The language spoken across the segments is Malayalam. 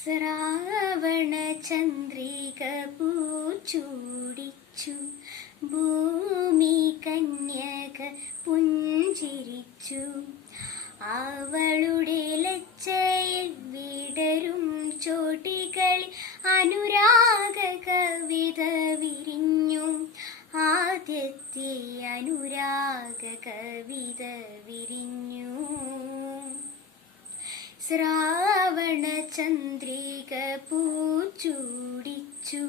ശ്രാവണ ചന്ദ്രിക പൂച്ചൂടിച്ചു, ഭൂമി കന്യക പുഞ്ചിരിച്ചു. അവളുടെ ലജ്ജയിൽ വിടരും ചോട്ടികളിൽ അനുരാഗ കവിത വിരിഞ്ഞു. ആദ്യത്തെ അനുരാഗ കവിത വിരിഞ്ഞു. ശ്രാവണ ചന്ദ്രിക പൂച്ചൂടിച്ചു,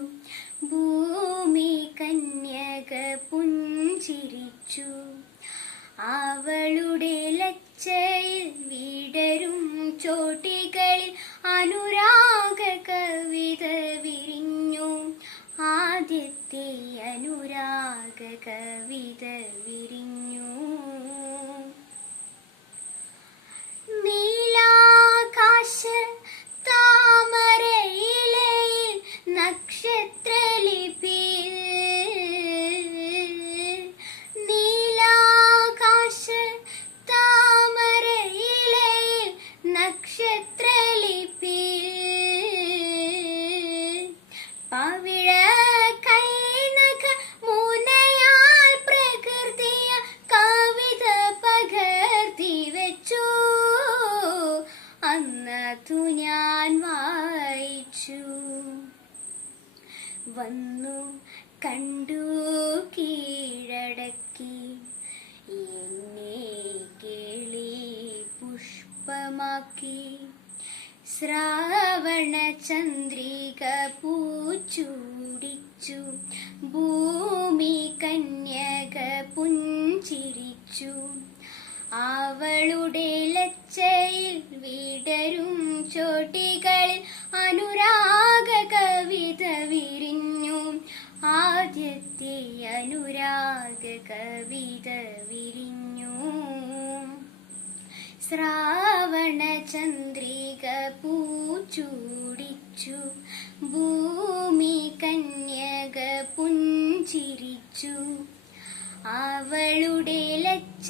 ഭൂമി കന്യക പുഞ്ചിരിച്ചു. അവളുടെ ലജ്ജയിൽ വിടരും ചോട്ടികളിൽ അനുരാഗ കവിത വിരിഞ്ഞു. ആദ്യത്തെ അനുരാഗ കവിത വിരിഞ്ഞു. നീലാകാശ താമരയിലയിൽ നക്ഷത്രലിപിയിൽ, നീലാകാശ താമരയിലയിൽ നക്ഷത്രലിപിയിൽ പവിഴ കൈനഖ മുനയാൽ പ്രകൃതിയ കവിത പകർത്തി വെച്ചു. അന്നതു ഞാൻ വായിച്ചു. വന്നു കണ്ടു കീഴടക്കി എന്നെ കിളി പുഷ്പമാക്കി. ശ്രാവണ ചന്ദ്രിക പൂച്ചൂടിച്ചു, ഭൂമി കന്യക പുഞ്ചിരിച്ചു. അവളുടെ ലജ്ജയിൽ വിടരും ചോട്ടികളിൽ അനുരാഗ കവിത വിരിഞ്ഞു. ആദ്യത്തെ അനുരാഗ കവിത വിരിഞ്ഞു. ശ്രാവണ ചന്ദ്രിക പൂച്ചൂടിച്ചു, ഭൂമി കന്യക പുഞ്ചിരിച്ചു. അവളുടെ ലജ്ജ